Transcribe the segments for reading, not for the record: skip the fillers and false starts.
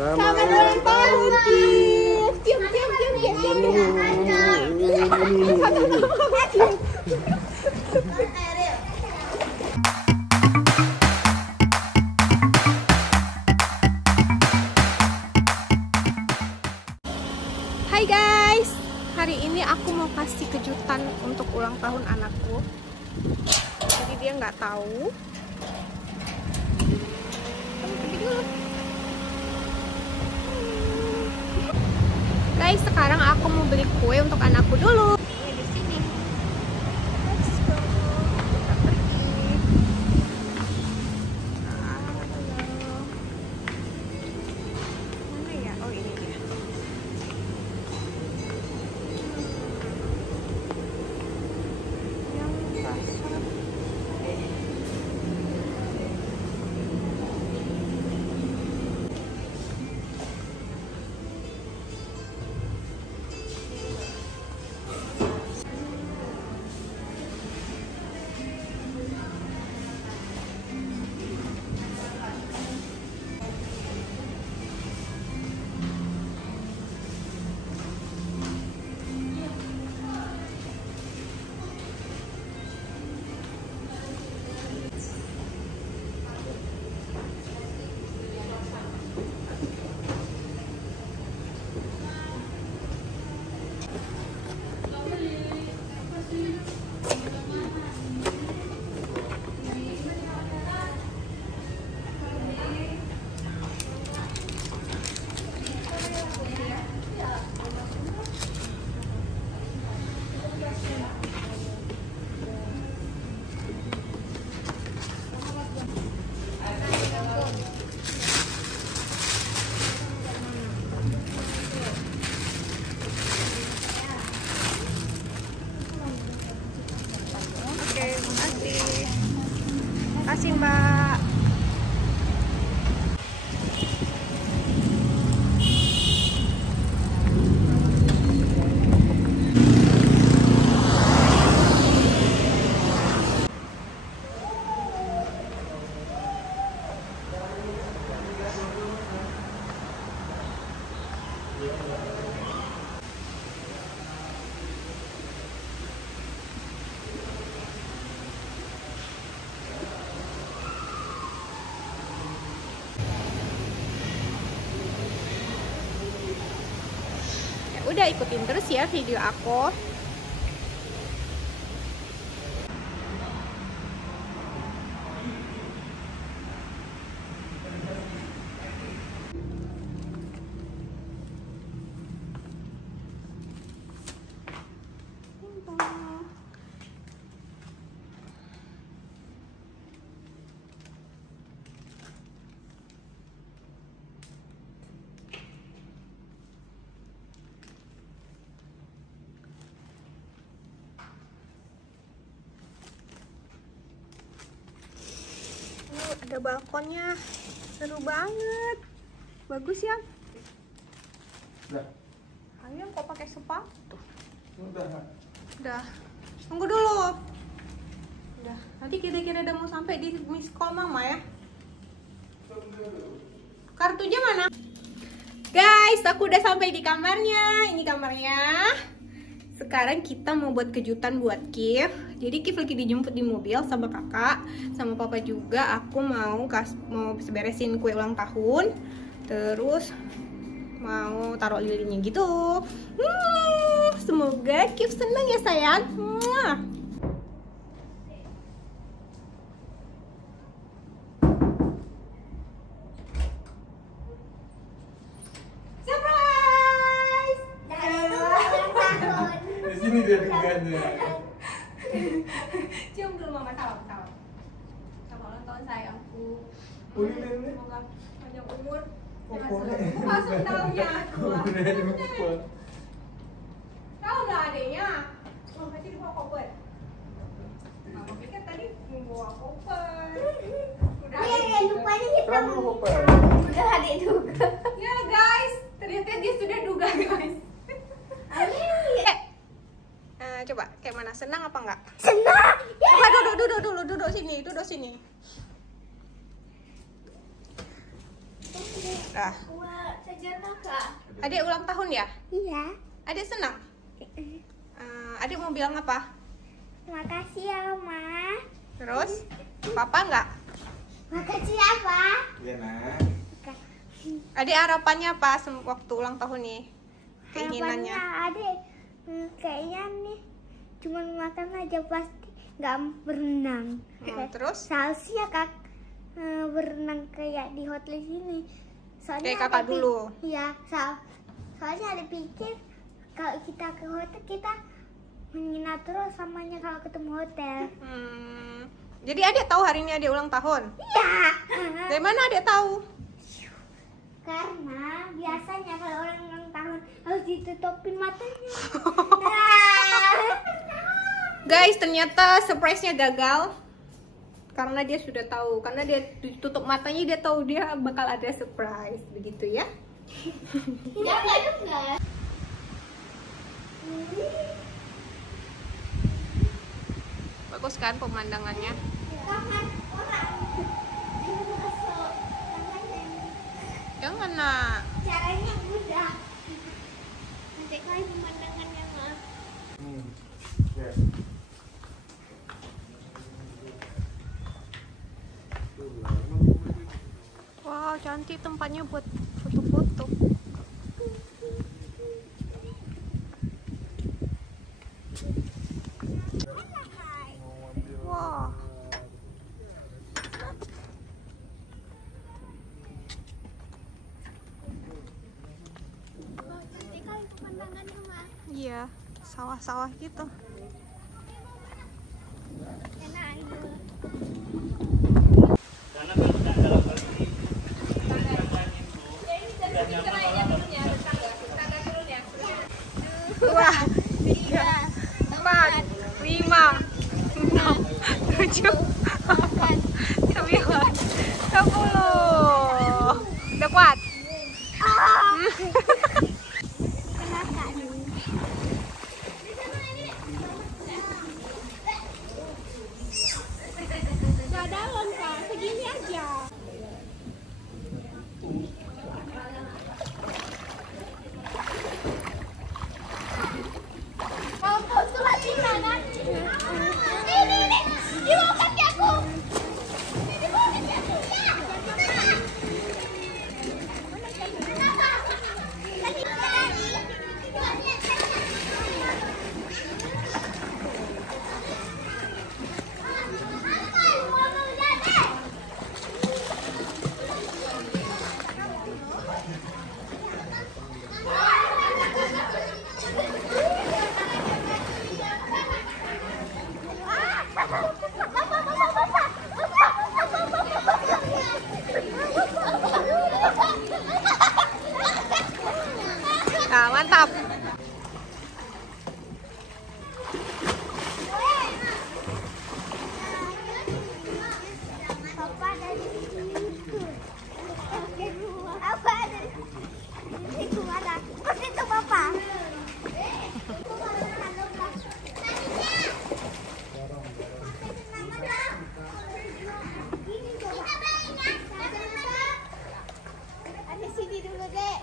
Selamat ulang tahun, Kif. Cium. Hai guys, hari ini aku mau kasih kejutan untuk ulang tahun anakku. Jadi dia nggak tahu. Guys, sekarang aku mau beli kue untuk anakku dulu. Ini di sini. Let's go. Kita pergi. Mana ya? Oh, ini dia. Yang pasar. Makasih Mbak. Udah ikutin terus ya video aku. Ada balkonnya, seru banget, bagus ya. Ayo kok pakai sepatu? Udah, tunggu dulu. Udah, nanti kira-kira udah mau sampai di miss call mama ya. Kartunya mana? Guys, aku udah sampai di kamarnya. Ini kamarnya. Sekarang kita mau buat kejutan buat Kif. Jadi Kif lagi dijemput di mobil sama kakak, sama papa juga. Aku mau beresin kue ulang tahun, terus mau taruh lilinnya gitu. Semoga Kif seneng ya sayang. Ini dia dengannya. Cium dulu mama, salam. Selamat ulang tahun sayangku. Semoga panjang umur. Masuk tahunnya aku. Tahu nggak adeknya? Pasti dibawa koper. Mama pikir tadi membawa koper. Udah rupanya kita udah adek duga. Ya guys, ternyata dia sudah duga guys. Coba kayak mana, senang apa enggak? Senang. Duduk sini. Dah. Kejar kakak. Adik ulang tahun ya? Iya. Adik senang? Adik mau bilang apa? Makasih ya, Ma. Terus? Papa nggak? Makasih ya, Pak. Iya, Nak. Adik harapannya apa waktu ulang tahun nih? Harapannya Keinginannya? Adik kayaknya nih cuma makan aja, pasti nggak berenang. Terus? Seharusnya Kak berenang kayak di hotel sini. Soalnya Kayak kakak dulu? Iya, soalnya ada pikir kalau kita ke hotel kita menginap terus samanya kalau ketemu hotel. Jadi adik tahu hari ini adik ulang tahun? Iya. Dari mana adik tahu? Karena biasanya kalau orang ulang tahun harus ditutupin matanya. Guys, ternyata surprise-nya gagal karena dia sudah tahu, karena dia tutup matanya, dia tahu dia bakal ada surprise, begitu ya? Jangan juga. Bagus kan pemandangannya? Tangan orang. Jangan nak. Caranya mudah. Nanti kali pemandangannya mah. Ya. Wow, cantik tempatnya buat foto-foto. Wow. Nanti kali pemandangannya mah. Iya, sawah-sawah gitu. Enak itu. Dua, tiga, empat, lima, enam, tujuh, delapan, sembilan, 10. Udah kuat? Gak dalam Kak, segini aja. Ini mau kaki aku. Ini mau kaki aku. Nah, mantap. Papa dari situ. Apa dari situ ada? Pasti itu Papa. Ada sini dulu dek.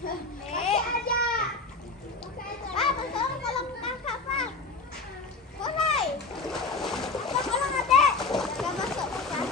Dek aja. Tolong kakak Pak. Boleh. Tolong adek. Gak masuk Papa.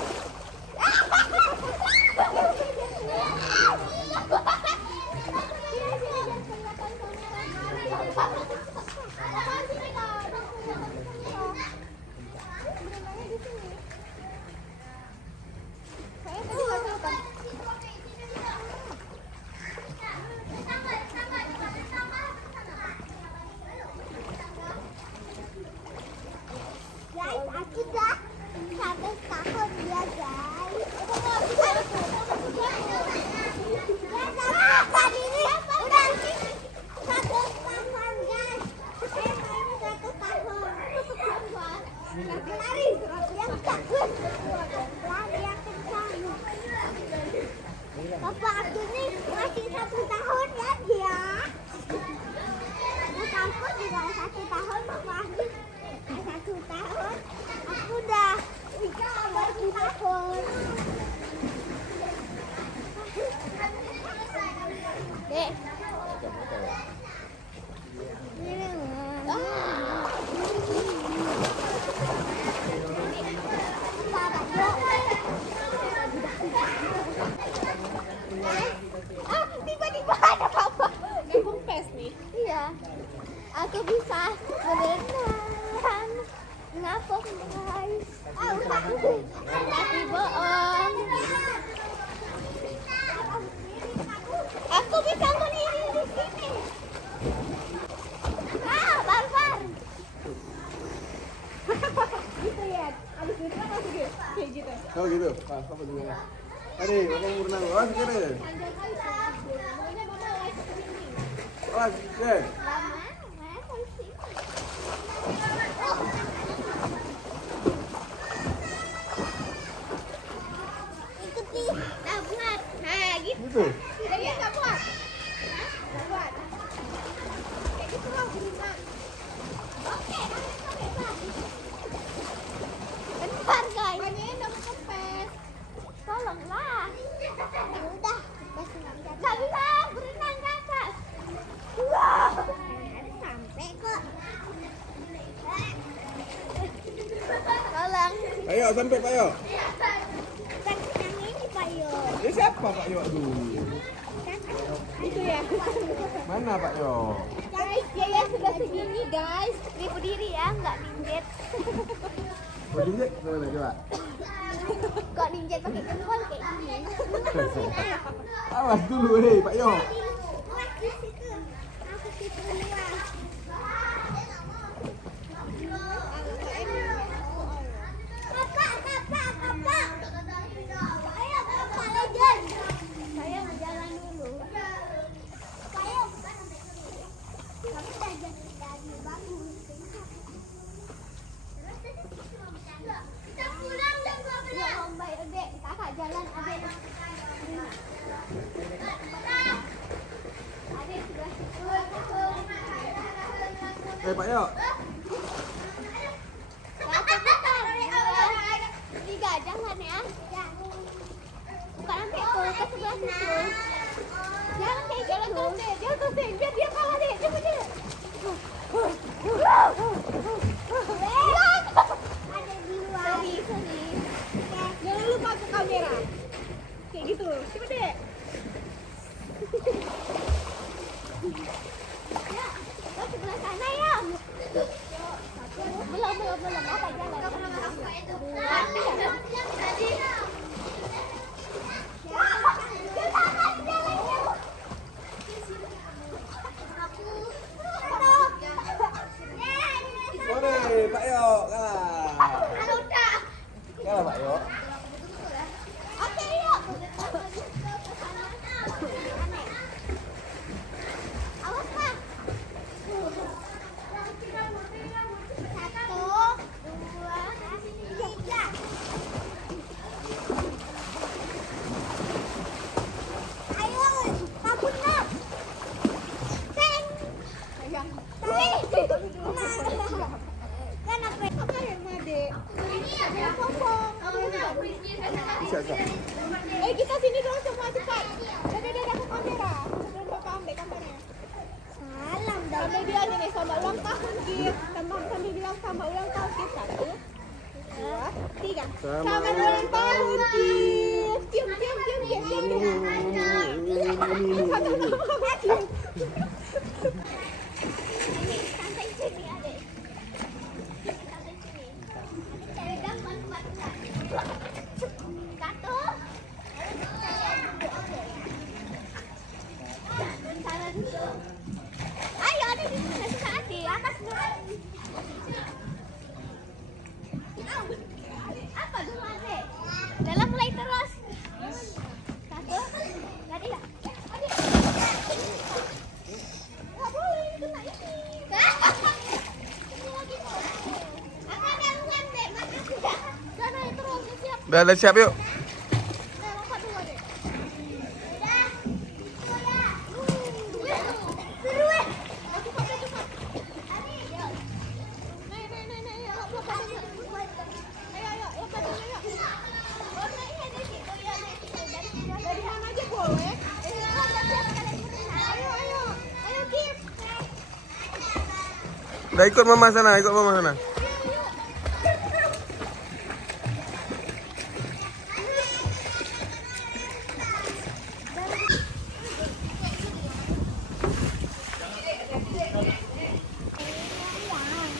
Guys, aku dah 1 tahun ya guys. Tadi ini udah 1 tahun guys. Ini 1 tahun. Lari yang bagus. Lari yang kencang. Papa aku ini masih 1 tahun ya dia. Aku juga 1 tahun Papa aku. 1 tahun, aku udah 3 tahun. Apa tuh ya? Adik, makan berenang. Oh, sekarang. Oh, sekarang. Ikuti. Nah, buat. Nah, gitu. Gitu. Jadi nggak buat. Nggak buat. Kayak gitu loh, berenang. Oke, bentar guys. Banyak udah kempes. Tolonglah. Ya udah. Nggak bisa berenang kakak. Wow. Ada sampai kok. Tolong. Ayo, sampai Pak Yo. Kan yang ini Pak Yo. Ini siapa Pak Yo? Aduh. Itu ya. Mana Pak Yo? Guys, dia sudah segini guys. Dia berdiri ya, nggak ninjet. Oh, jinjek. Mana coba? Kok ninjet pakai jempol kayak gini? Awas dulu, hei Pak Yo. Saya mau jalan dulu. Kita pulang jam 12. Ya, Om Baik, Adek. Kakak jalan, Adek. Adek sudah Pak Yo. Tiga jangan ya. Bukan sampai tuh ke sebelah situ. Jangan kayak gitu. Dia tuh biar dia kalah deh. Coba deh. Ada di luar. Sorry. Jangan lupa ke kamera. Kayak gitu. Coba deh. Ya, ke sebelah sana ya. Belum. Apa jalan? Ore, Pak Yo, kalah. Kalah Pak Yo. Oke, yuk. Awas, Pak. 1, 2, 3. Ayo, kabutlah. Teng. Kan apa? Bisa. Kita sini dulu semua cepat. Dadah ke kamera. Sebelum ke ambil kameranya. Salam dong. Sambil bilang ini sama ulang tahun Kif. Sambil bilang sama ulang tahun Kif. 1, 2, 3. Selamat ulang tahun Kif. Cium. Santai sini, Adek. Santai sini. Cari gambar buat enggak? 1. Salah dulu. Ayo, Adek, di sini saat di atas dulu. Apa dulu, Adek? Dalam mulai terus. 1. Tadi lah. Adek. Nggak boleh, ini kena ini. Ini lagi. Akan gangguan, Dek. Makasih ya. Sana terus, siap. Udah siap yuk. Nah, lompat dulu, Dek. Udah. Seru, eh. Cepat. Ani, yuk. Naik, lompat. Ayo, lompat dulu yuk. Oh, naiknya dari situ, ya, Dari sana aja boleh. Ayo, Kif. Udah ikut mama sana.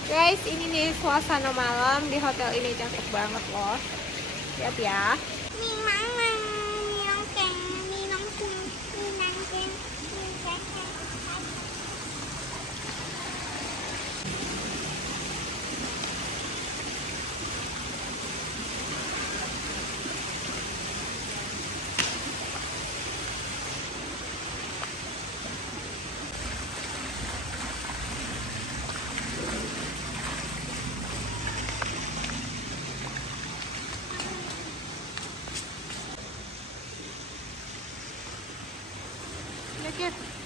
Guys, ini nih suasana malam di hotel ini cantik banget loh. Lihat ya. Kif.